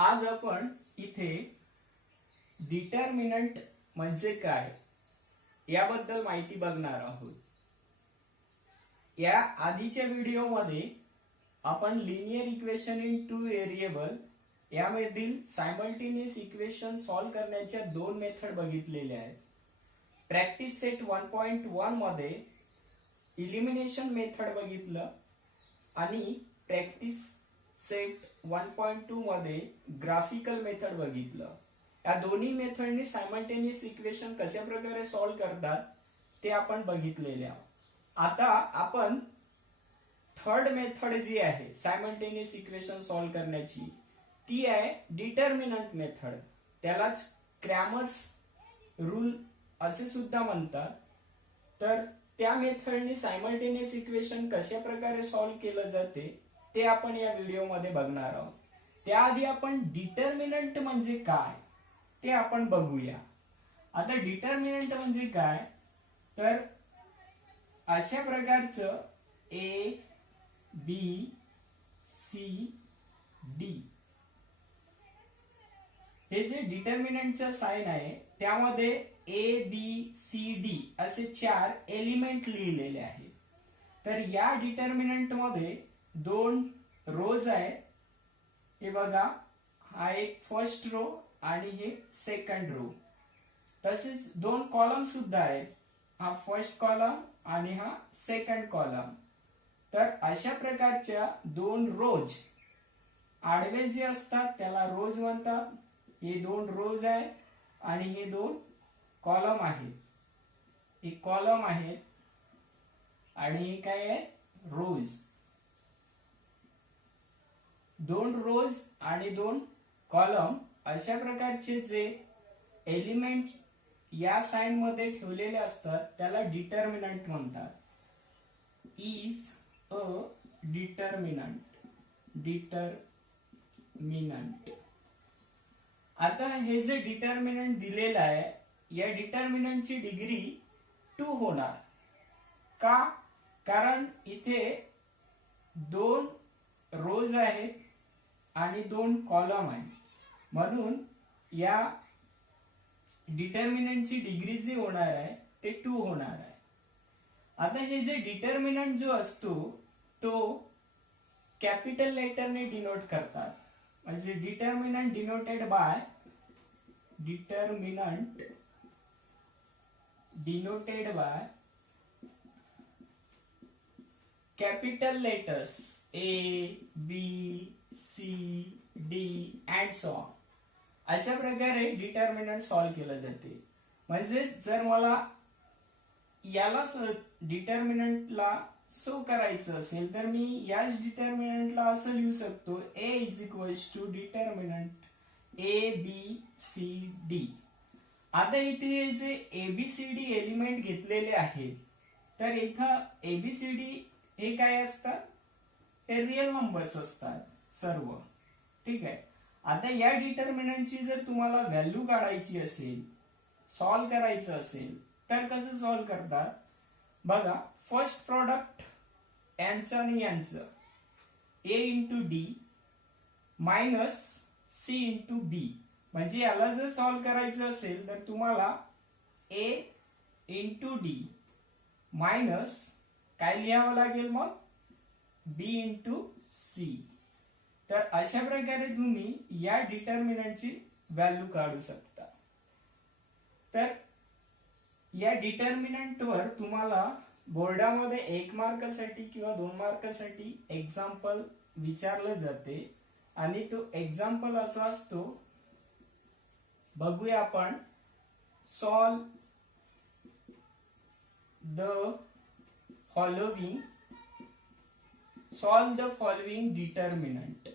आज आपण इथे डिटर्मिनंट म्हणजे काय याबद्दल माहिती बघणार आहोत। या आधीच्या व्हिडिओमध्ये आपण linear equation in two variable यामधील सायमल्टेनियस इक्वेशन सॉल्व्ह करण्याच्या दोन मेथड बघितलेल्या आहेत। प्रॅक्टिस सेट 1.1 मध्ये इलिमिनेशन मेथड बघितलं आणि प्रॅक्टिस सेट 1.2 मध्ये ग्राफिकल मेथड बघितलं। या दोन्ही मेथडनी सायमल्टेनियस इक्वेशन कशा प्रकारे सॉल्व्ह करतात ते आपण बघितलेले आहोत। आता आपण थर्ड मेथड जी आहे सायमल्टेनियस इक्वेशन सॉल्व्ह करण्याची ती आहे डिटर्मिनंट मेथड। त्यालाच क्रॅमर्स रूल असे सुद्धा म्हणतात। तर त्या मेथडनी सायमल्टेनियस इक्वेशन कशा प्रकारे सॉल्व्ह केलं जाते ते आपण या व्हिडिओमध्ये बघणार आहोत। त्याआधी आपण डिटर्मिनंट म्हणजे काय ते आपण बघूया। आता डिटर्मिनंट म्हणजे काय तर अशा प्रकारचं ए बी सी डी हे जे डिटर्मिनंटचं साइन आहे त्यामध्ये ए बी सी डी असे चार एलिमेंट लिहिलेले आहेत। तर या डिटर्मिनंट मध्ये दोन रोज आहेत, हे बघा, हा एक फर्स्ट रो आणि हे सेकंड रो। तसेच दोन कॉलम सुद्धा आहेत, हा फर्स्ट कॉलम आणि हा सेकंड कॉलम। तर अशा प्रकारच्या दोन रोज आडवे जे असतात त्याला रोज म्हणतात। हे दोन रोज आहेत आणि हे दोन कॉलम आहेत। एक कॉलम आहे आणि हे काय आहे रोज। दोन रोज आणि दोन कॉलम अशा प्रकारचे जे एलिमेंट्स या साइन मध्ये ठेवलेले असतात त्याला डिटर्मिनंट म्हणतात। Is a determinant. डिटर्मिनंट। आता हे जे डिटर्मिनंट दिलेलं आहे या डिटर्मिनंटची डिग्री 2 होणार। का? कारण इथे दोन रोज आहेत आणि दोन कॉलम आहेत, म्हणून या डिटर्मिनंटची डिग्री जी होणार आहे ते 2 होणार आहे। आता हे जे डिटर्मिनंट जो असतो तो कॅपिटल लेटरने डिनोट करतात। म्हणजे determinant denoted by capital letters A, B, C, D and so on। अशा प्रकारे डिटर्मिनंट सॉल्व्ह केलं जाते। म्हणजे जर मला याला डिटर्मिनंटला सो करायचं असेल तर मी याच डिटर्मिनंटला असं लिहू शकतो A is equals to determinant A B C D. आता इथे जे एबीसीडी एलिमेंट घेतलेले आहेत तर इथं एबीसीडी हे काय असतात, हे रिअल नंबर्स असतात सर्व, ठीक आहे। आता या डिटर्मिनंटची जर तुम्हाला व्हॅल्यू काढायची असेल, सॉल्व्ह करायचं असेल तर कसं सॉल्व्ह करतात बघा। फर्स्ट प्रॉडक्ट यांचं आणि यांचं A into D minus C into B. म्हणजे याला जर सॉल्व्ह करायचं असेल तर तुम्हाला ए इंटू डी मायनस काय लिहावं लागेल मग बी इंटू सी। तर अशा प्रकारे तुम्ही या डिटर्मिनंटची व्हॅल्यू काढू शकता। तर या डिटर्मिनंटवर तुम्हाला बोर्डामध्ये 1 मार्कासाठी किंवा 2 मार्कासाठी एक्झाम्पल विचारलं जाते आणि तो एक्झाम्पल असा असतो, बघूया आपण। Solve the following determinant.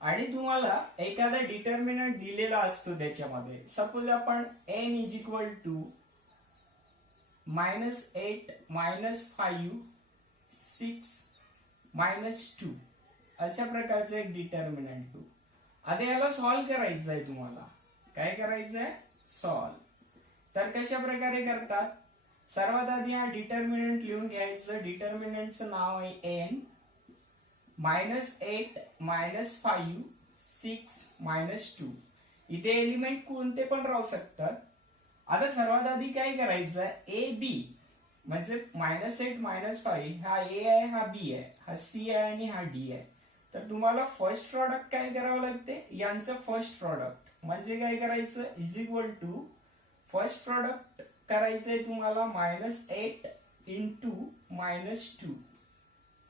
आणि तुम्हाला एखादा डिटर्मिनंट दिलेला असतो त्याच्यामध्ये, सपोज आपण n इज इक्वल टू -8 -5 6 -2 अशा प्रकारचं एक डिटर्मिनंट। आता याला सॉल्व्ह करायचं आहे, तुम्हाला काय करायचं आहे सॉल्व्ह। तर कशा प्रकारे करतात, सर्वात आधी हा डिटर्मिनंट लिहून घ्यायचं। डिटर्मिनंटचं नाव आहे n -8 -5 6 -2 इथे एलिमेंट कोणते पण राहू शकतात. आता सर्वात आधी काय करायचं ए बी म्हणजे -8 -5 हा ए आहे, हा बी आहे, हा सी आहे आणि हा डी आहे. तर तुम्हाला फर्स्ट प्रॉडक्ट काय करावं लागते, यांचं फर्स्ट प्रॉडक्ट म्हणजे काय करायचं is equal to first product करायचंय तुम्हाला -8 इंटू -2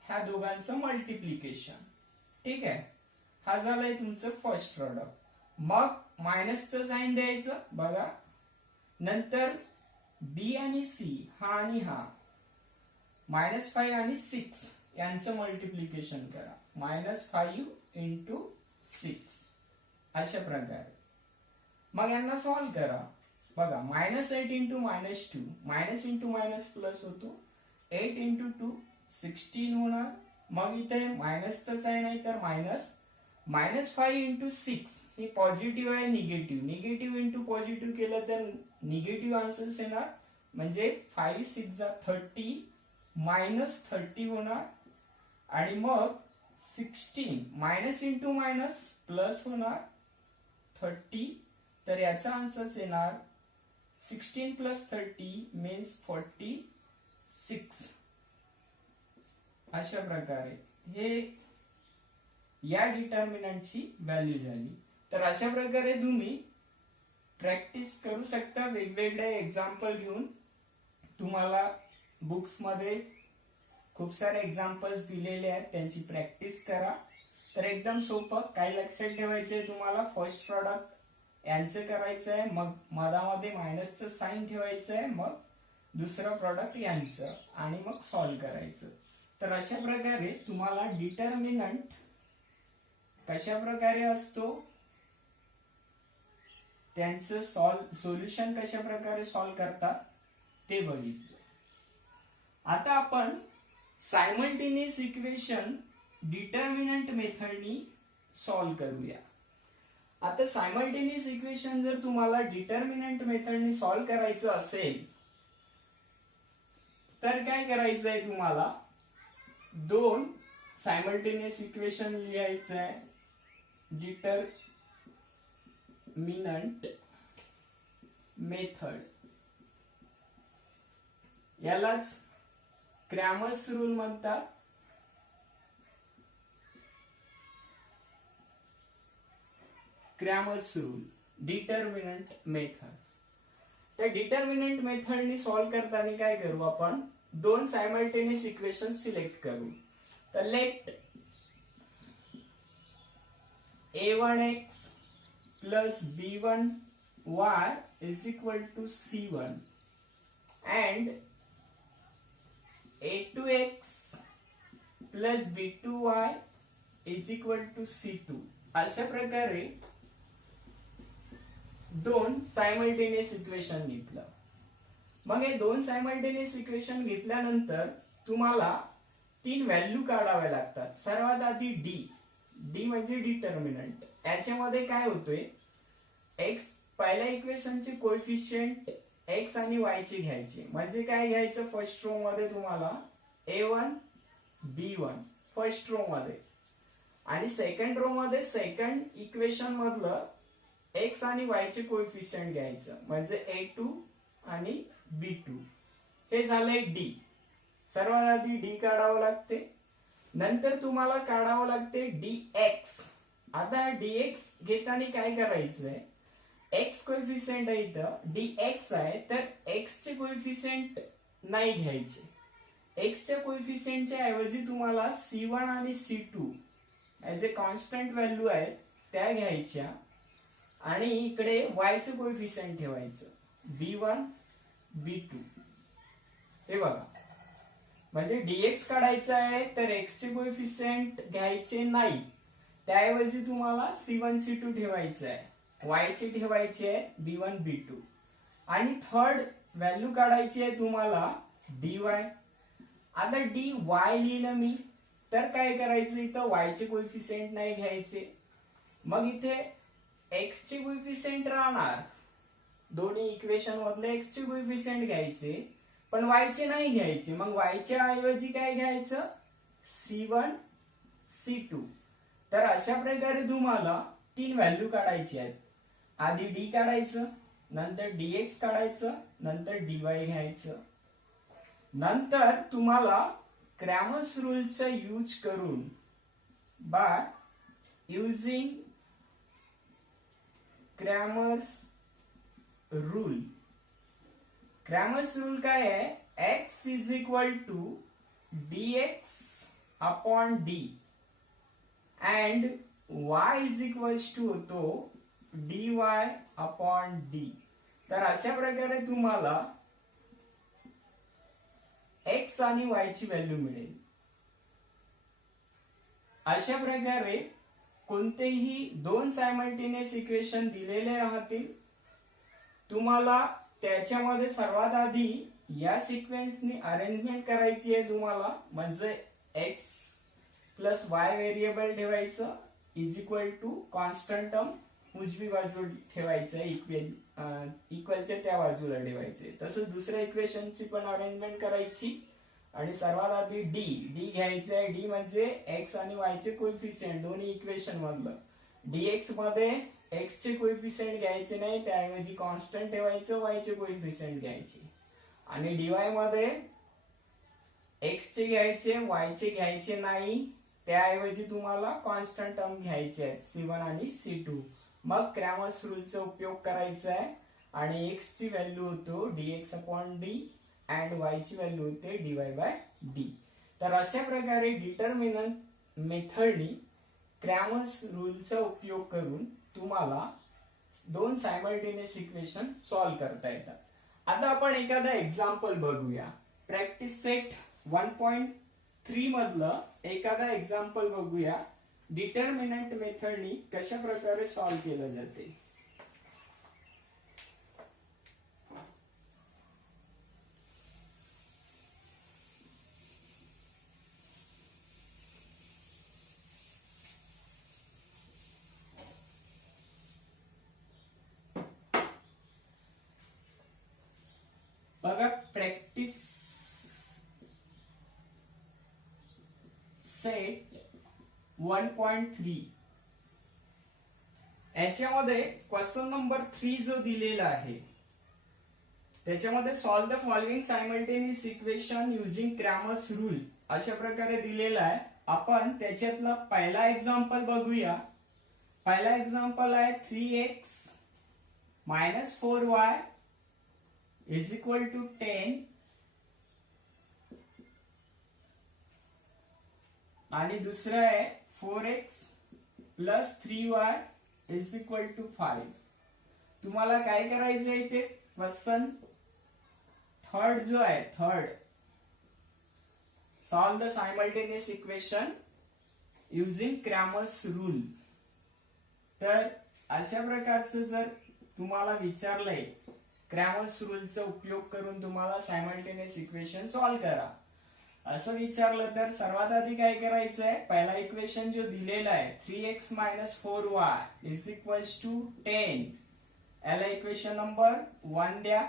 ह्या दोघांचं मल्टिप्लिकेशन. ठीक आहे, हा झालाय तुमचं फर्स्ट प्रॉडक्ट. मग मायनसचं साइन द्यायचं बघा. नंतर बी आणि सी हा आणि हा -5 आणि 6 यांचं मल्टिप्लिकेशन करा. -5 इंटू 6 अशा प्रकारे. मग यांना सॉल्व्ह करा. बघा -8 into -2 minus into minus plus होतो. 8 इंटू 2 16 होणार. मग इथे मायनसचं साइन आहे तर मायनस. -5 इंटू 6 हे पॉझिटिव्ह आहे निगेटिव्ह. निगेटिव्ह इंटू पॉझिटिव्ह केलं तर निगेटिव्ह आन्सर्स येणार. म्हणजे 5 6 30 -30 होणार. आणि मग 16 मायनस इंटू मायनस प्लस होणार 30. तर याचा आन्सर्स येणार 16 प्लस 30 मीन्स 46. अशा प्रकारे हे या डिटर्मिनंटची व्हॅल्यू झाली. तर अशा प्रकारे तुम्ही प्रॅक्टिस करू शकता वेगवेगळे एक्झाम्पल घेऊन. तुम्हाला बुक्स मध्ये खूप सारे एक्झाम्पल्स दिलेले आहेत, त्यांची प्रॅक्टिस करा. तर एकदम सोपं. काय लक्षात ठेवायचंय तुम्हाला, फर्स्ट प्रॉडक्ट यांचं करायचं आहे, मग मधामध्ये मायनसचं साइन ठेवायचं आहे, मग दुसरं प्रॉडक्ट यांचं आणि मग सॉल्व्ह करायचं. तर अशा प्रकारे तुम्हाला डिटर्मिनंट कशा प्रकारे असतो, त्यांचं सोल्युशन कशा प्रकारे सॉल्व्ह करतात ते बघितलं. आता आपण सायमल्टेनियस इक्वेशन डिटर्मिनंट मेथडनी सॉल्व्ह करूया. आता सायमल्टेनियस इक्वेशन जर तुम्हाला डिटर्मिनंट मेथडनी सॉल्व्ह करायचं असेल तर काय करायचंय, तुम्हाला दोन सायमल्टेनियस इक्वेशन लिहायचं आहे. डिटर्मिनंट मेथड, यालाच क्रॅमर्स रूल म्हणतात. Cramer's rule determinant method. त्या डिटर्मिनंट मेथडनी सॉल्व्ह करताना काय करू, आपण दोन सायमल्टेनियस इक्वेशन सिलेक्ट करू. तर late a1x plus b1y is equal to c1 and a2x plus b2y is equal to c2. अशा प्रकारे दोन सायमल्टेनियस इक्वेशन घेतलं. मग हे दोन सायमल्टेनियस इक्वेशन घेतल्यानंतर तुम्हाला तीन व्हॅल्यू काढाव्या लागतात. सर्वात आधी डी म्हणजे डिटर्मिनंट. याच्यामध्ये काय होतोय, एक्स पहिल्या इक्वेशनचे कोएफिशियंट एक्स आणि वाय चे घ्यायचे. म्हणजे काय घ्यायचं, फर्स्ट रो मध्ये तुम्हाला a1 b1 फर्स्ट रो मध्ये, आणि सेकंड रो मध्ये सेकंड इक्वेशन मधलं एक्स आणि वाय चे कोएफिशियंट घ्यायचं. म्हणजे a2 आणि b2. हे झालंय डी. सर्वात आधी डी काढावं लागते. नंतर तुम्हाला काढावं लागते dx. आता dx घेताना काय करायचंय, x कोएफिशियंट आहे इथं, dx आहे तर x चे कोएफिशियंट नाही घ्यायचे. x च्या कोएफिशियंटच्या ऐवजी तुम्हाला c1 आणि c2 as a constant value आहेत त्या घ्यायच्या. आणि इकडे y चे कोएफिशियंट ठेवायचं b1 b2. हे बघा, म्हणजे dx काढायचा आहे तर x चे कोएफिशियंट घ्यायचे नाही, त्याऐवजी तुम्हाला c1 c2 ठेवायचं आहे, y चे ठेवायचे आहे b1 b2. आणि थर्ड व्हॅल्यू काढायची आहे तुम्हाला dy. आता dy लिहिलं मी तर काय करायचं, इथं y चे कोएफिशियंट नाही घ्यायचे. मग इथे x चे कोएफिशियंट राहणार, दोन्ही इक्वेशन मधले x चे कोएफिशियंट घ्यायचे पण y चे नाही घ्यायचे. मग y च्या ऐवजी काय घ्यायचं, c1 C2. तर अशा प्रकारे तुम्हाला 3 व्हॅल्यू काढायची आहेत. आधी डी काढायचं, नंतर dx काढायचं, नंतर dy घ्यायचं. नंतर तुम्हाला क्रॅमर्स रूलचा यूज करून by using Cramer's rule. Cramer's rule काय आहे? x is equal to dx upon d and y is equal to होतो dy अपॉन d. तर अशा प्रकारे तुम्हाला x आणि y ची व्हॅल्यू मिळेल. अशा प्रकारे कोणतेही दोन सायमल्टेनियस इक्वेशन दिलेले राहतील. तुम्हाला त्याच्यामध्ये सर्वात आधी या सिक्वेन्सनी अरेंजमेंट करायची आहे तुम्हाला. म्हणजे x प्लस y व्हेरिएबल ठेवायचं is equal to constant term उजवी बाजू ठेवायचं, इक्वलच्या त्या बाजूला ठेवायचे. तसंच दुसऱ्या इक्वेशनची पण अरेंजमेंट करायची. आणि सर्वात आधी डी घ्यायचं आहे. डी म्हणजे एक्स आणि वाय चे कोएफिशिएंट दोन्ही इक्वेशन मधलं. dx मध्ये x चे कोएफिशिएंट घ्यायचे नाही, त्याऐवजी कॉन्स्टंट ठेवायचं, y चे कोएफिशिएंट घ्यायचे. आणि dy मध्ये x चे घ्यायचे, y चे घ्यायचे नाही, त्याऐवजी तुम्हाला कॉन्स्टंट टर्म घ्यायचे आहेत C1 आणि C2. मग क्रॅमर्स रूलचा उपयोग करायचा आहे आणि x ची व्हॅल्यू होतो dx upon d and y ची व्हॅल्यू होते dy बाय d. तर अशा प्रकारे डिटर्मिनंट मेथडनी क्रॅमर्स रूलचा उपयोग करून तुम्हाला दोन सायमल्टेनियस इक्वेशन सॉल्व्ह करता येतात. आता आपण एखादा एक्झाम्पल बघूया. प्रॅक्टिस सेट 1.3 मधलं एखादा एक्झाम्पल बघूया. डिटर्मिनंट मेथडनी कशा प्रकारे सॉल्व्ह केलं जाते. बघा, प्रॅक्टिस सेट 1.3 याच्यामध्ये क्वेश्चन नंबर 3 जो दिलेला आहे त्याच्यामध्ये solve the following simultaneous equation using Cramer's rule अशा प्रकारे दिलेला आहे. आपण त्याच्यातला पहिला एक्झाम्पल बघूया. पहिला एक्झाम्पल आहे 3x minus 4y is equal to 10 आणि दुसरा आहे 4x plus 3y is equal to 5. तुम्हाला काय करायचं आहे ते क्वेश्चन थर्ड जो आहे, third solve the simultaneous equation using Cramer's rule. तर अशा प्रकारचं जर तुम्हाला विचारलंय क्रॅमर्स रूलचा उपयोग करून तुम्हाला सायमल्टेनियस इक्वेशन सॉल्व्ह करा असं विचारलं तर सर्वात आधी काय करायचं आहे, पहिला इक्वेशन जो दिलेला आहे 3x minus 4y is equal to 10 याला इक्वेशन नंबर 1 द्या.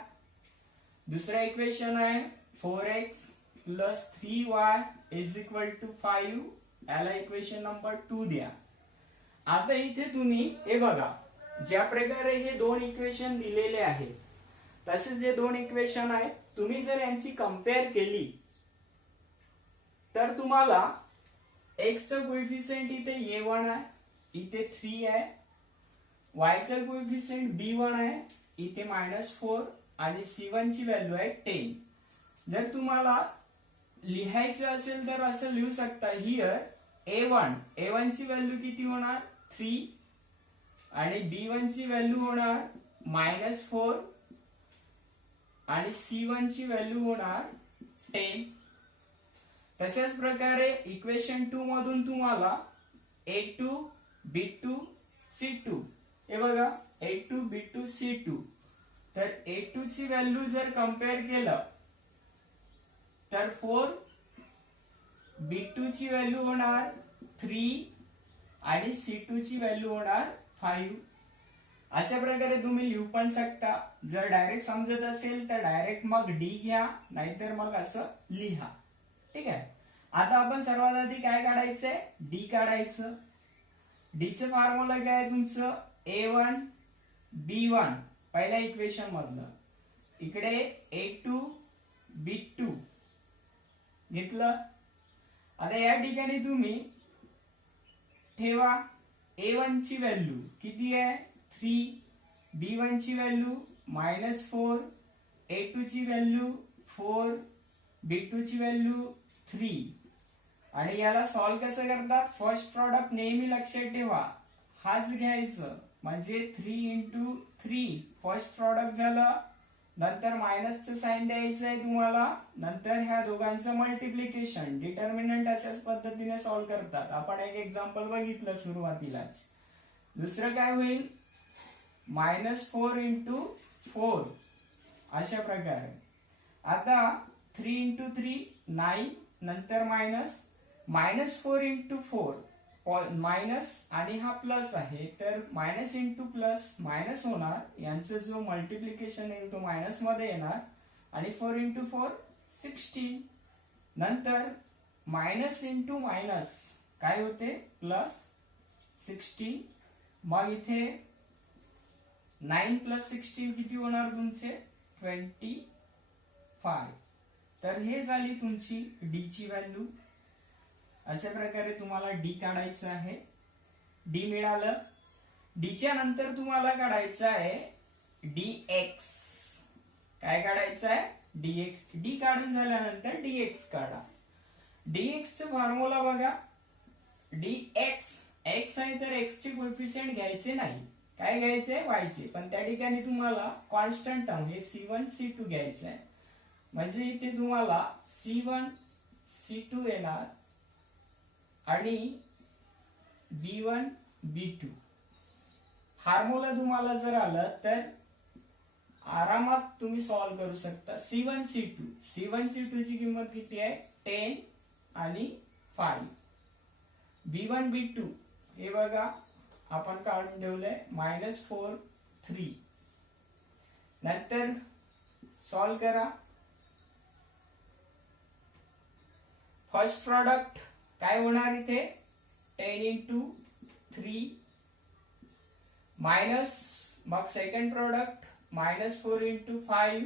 दुसरा इक्वेशन आहे 4x plus 3y is equal to 5 याला इक्वेशन नंबर 2 द्या. आता इथे तुम्ही हे बघा, ज्या प्रकारे हे दोन इक्वेशन दिलेले आहेत तसेच जे दोन इक्वेशन आहेत तुम्ही जर यांची कंपेअर केली तर तुम्हाला x चा कोएफिशिएंट इथे a1 आहे, इथे 3 आहे. y चा कोएफिशिएंट b1 आहे, इथे -4 आणि c1 ची व्हॅल्यू आहे 10. जर तुम्हाला लिहायचं असेल तर असं लिहू शकता. हियर a1 ची व्हॅल्यू किती होणार 3 आणि b1 ची व्हॅल्यू होणार -4 आणि c1 ची व्हॅल्यू होणार 10. तशाच प्रकारे इक्वेशन 2 मधून तुम्हाला a2 b2 c2 हे बघा a2 b2 c2. तर a2 ची व्हॅल्यू जर कंपेअर केलं तर 4, b2 ची व्हॅल्यू होणार 3 आणि c2 ची व्हॅल्यू होणार 5. अशा प्रकारे तुम्ही लिहू पण शकता. जर डायरेक्ट समजत असेल तर डायरेक्ट मग डी घ्या, नाहीतर मग असं लिहा. ठीक आहे. आता आपण सर्वात आधी काय काढायचंय, डी काढायचं. डीचं फॉर्म्युला काय आहे तुमचं, A1 B1 पहिल्या इक्वेशन मधलं, इकडे A2 B2 घेतलं. आता या ठिकाणी तुम्ही ठेवा A1 ची व्हॅल्यू किती आहे 3, B1 ची व्हॅल्यू -4, A2 ची व्हॅल्यू 4, B2 ची व्हॅल्यू 3. आणि याला सॉल्व्ह कसं करतात, फर्स्ट प्रॉडक्ट नेहमी लक्षात ठेवा हाच घ्यायचं, म्हणजे 3 into 3 फर्स्ट प्रॉडक्ट झालं. नंतर मायनसचं साइन द्यायचं आहे तुम्हाला, नंतर ह्या दोघांचं मल्टिप्लिकेशन. डिटर्मिनंट अशाच पद्धतीने सॉल्व्ह करतात. आपण एक एक्झाम्पल बघितलं सुरुवातीलाच. दुसरं काय होईल, -4 into 4 अशा प्रकारे. आता 3 into 3 9, नंतर -4 into 4 मायनस आणि हा प्लस आहे, तर मायनस इंटू प्लस मायनस होणार, यांचा जो मल्टिप्लिकेशन आहे तो मायनस मध्ये येणार. आणि 4 into 4 16, नंतर मायनस इंटू मायनस काय होते प्लस 16. मग इथे 9 + 16 किती होणार तुमचे 25. तर हे झाली तुमची डी ची व्हॅल्यू. अशा प्रकारे तुम्हाला डी काढायचं आहे. डी मिळालं. डीच्या नंतर तुम्हाला काढायचं आहे dx. काय काढायचं आहे dx. डी काढून झाल्यानंतर dx काढा. dx चं फॉर्म्युला बघा, dx x आहे तर x चे कोएफिशिएंट घ्यायचे नाही, काय घ्यायचे y चे. पण त्या ठिकाणी तुम्हाला कॉन्स्टंट टर्म हे C1 C2 घ्यायचं आहे. म्हणजे इथे तुम्हाला C1 C2 येणार आणि B1 B2. फॉर्म्युला तुम्हाला जर आलं तर आरामात तुम्ही सॉल्व्ह करू शकता. C1 C2 ची किंमत किती आहे 10 आणि 5. B1 B2 हे बघा आपण काढून ठेवलंय -4 3. नंतर सॉल्व्ह करा. फर्स्ट प्रॉडक्ट काय होणार इथे 10 into 3 मायनस, मग second product -4 into 5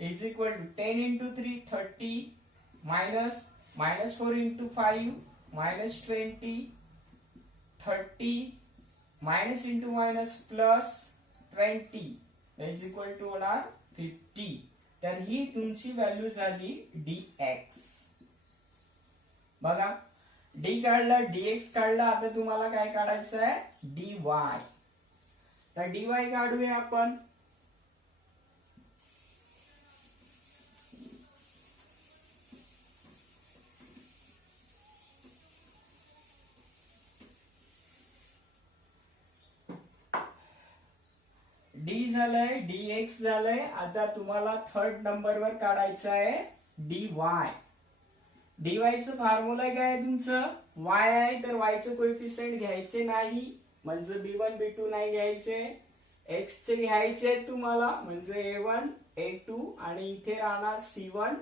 is equal to 10 into 3 30 minus -4 into 5 -20 30 minus into minus plus 20 is equal to होणार 50. तर ही तुमची व्हॅल्यू झाली dx. बघा डी काढला, dx काढला. आता तुम्हाला काय काढायचं आहे dy. तर dy काढूया आपण. डी झालंय, dx झालंय. आता तुम्हाला थर्ड नंबरवर काढायचं आहे dy. dy चं फॉर्म्युला काय आहे तुमचं y आहे, तर y चं कोएफिशिएंट घ्यायचे नाही, म्हणजे B1 B2 नाही घ्यायचे. x चे घ्यायचे तुम्हाला, म्हणजे A1 A2 आणि इथे राहणार C1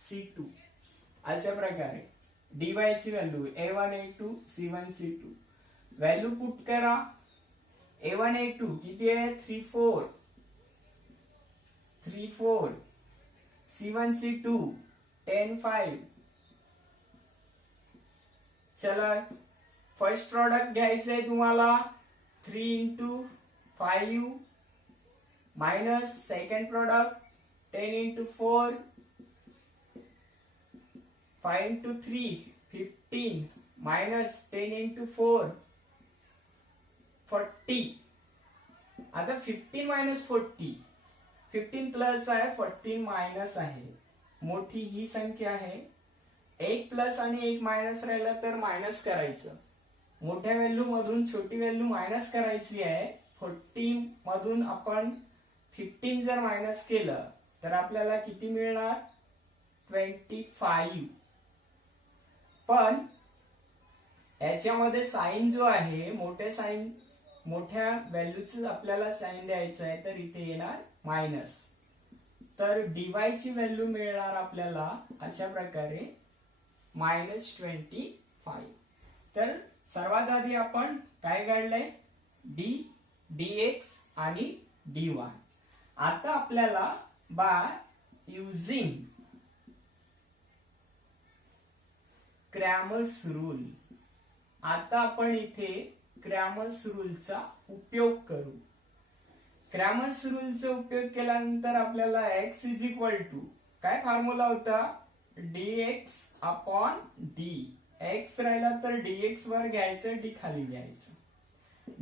C2. अशा प्रकारे dy ची value A1 A2 C1 C2. Value put करा. A1 A2 किती आहे 3 4. C1 C2 10 5. चला फर्स्ट प्रॉडक्ट घ्यायचंय तुम्हाला 3 into 5 minus second product 10 into 4 5 into 3 15 minus 10 into 4 40. आता 15 मायनस 40, 15 प्लस आहे 14 मायनस आहे. मोठी ही संख्या आहे. एक प्लस आणि एक मायनस राहिलं तर मायनस करायचं. मोठ्या व्हॅल्यू मधून छोटी व्हॅल्यू मायनस करायची आहे. 14 मधून आपण 15 जर मायनस केलं तर आपल्याला किती मिळणार 25. पण याच्यामध्ये साइन जो आहे मोठ्या व्हॅल्यूच आपल्याला साइन द्यायचं आहे, तर इथे येणार मायनस. तर dy ची व्हॅल्यू मिळणार आपल्याला अशा प्रकारे -25. तर सर्वात आधी आपण काय काढलंय, dx आणि dy. आता आपल्याला बाय युजिंग क्रॅमर्स रूल, आता आपण इथे क्रॅमर्स रूलचा उपयोग करू. क्रॅमर्स रूलचा उपयोग केल्यानंतर आपल्याला x इज इक्वल टू काय फॉर्म्युला होता, dx अपॉन d. x राहिला तर dx वर घ्यायचं, d खाली घ्यायचं.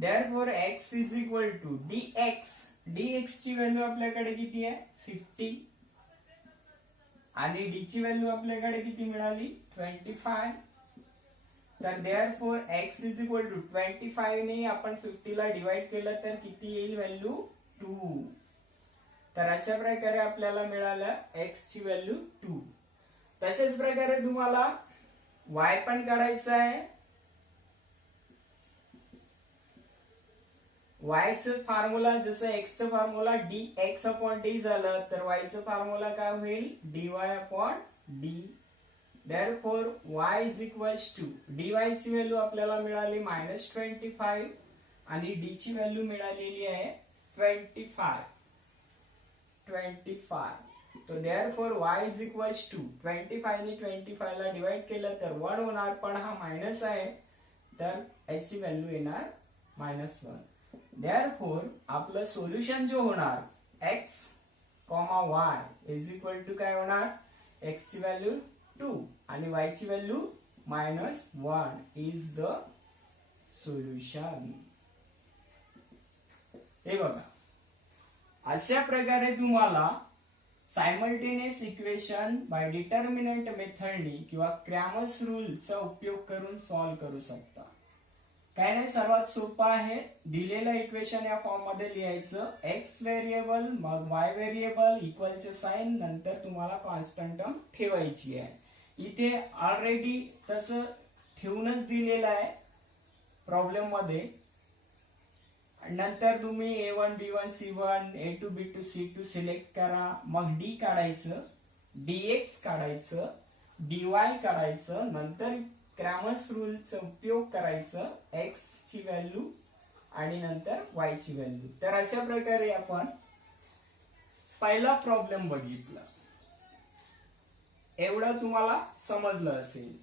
Therefore x is equal to dx ची व्हॅल्यू आपल्याकडे किती आहे 50 आणि d ची व्हॅल्यू आपल्याकडे किती मिळाली 25. तर therefore x is equal to 25 ने आपण 50 ला डिवाइड केलं तर किती येईल व्हॅल्यू 2. तर अशा प्रकारे आपल्याला मिळालं x ची व्हॅल्यू 2. तसेच प्रकारे तुम्हाला y पण काढायचं आहे. y चं फॉर्म्युला जसं x चं फॉर्म्युला dx अपॉन d झालं, तर y चं फॉर्म्युला काय होईल dy upon d. Therefore y is equals to dy ची व्हॅल्यू आपल्याला मिळाली -25 आणि d ची व्हॅल्यू मिळालेली आहे 25. तो therefore y is equals to 25 ने 25 ला डिवाइड केलं तर 1 होणार, पण हा मायनस आहे तर h ची व्हॅल्यू येणार -1. Therefore आपलं सोल्युशन जो होणार x, y is equal to काय होणार, x ची व्हॅल्यू 2 आणि y ची व्हॅल्यू -1 इज द सोल्युशन. हे बघा, अशा प्रकारे तुम्हाला सायमल्टेनियस इक्वेशन बाय डिटर्मिनंट मेथडनी किंवा क्रॅमर्स रूलचा उपयोग करून सॉल्व्ह करू शकता. काय नाही, सर्वात सोपं आहे. दिलेलं इक्वेशन या फॉर्म मध्ये लिहायचं, x व्हेरिएबल मग y व्हेरिएबल इक्वलचे साइन, नंतर तुम्हाला कॉन्स्टंट टर्म ठेवायची आहे. इथे ऑलरेडी तसं ठेवूनच दिलेलं आहे प्रॉब्लेम मध्ये. नंतर तुम्ही a1 b1 c1 a2 b2 c2 select करा, मग d काढायचं, dx काढायचं, dy काढायचं, नंतर क्रॅमर्स रूलचा उपयोग करायचं, x ची व्हॅल्यू आणि नंतर y ची व्हॅल्यू. तर अशा प्रकारे आपण पहिला प्रॉब्लेम बघितला. एवढं तुम्हाला समजलं असेल.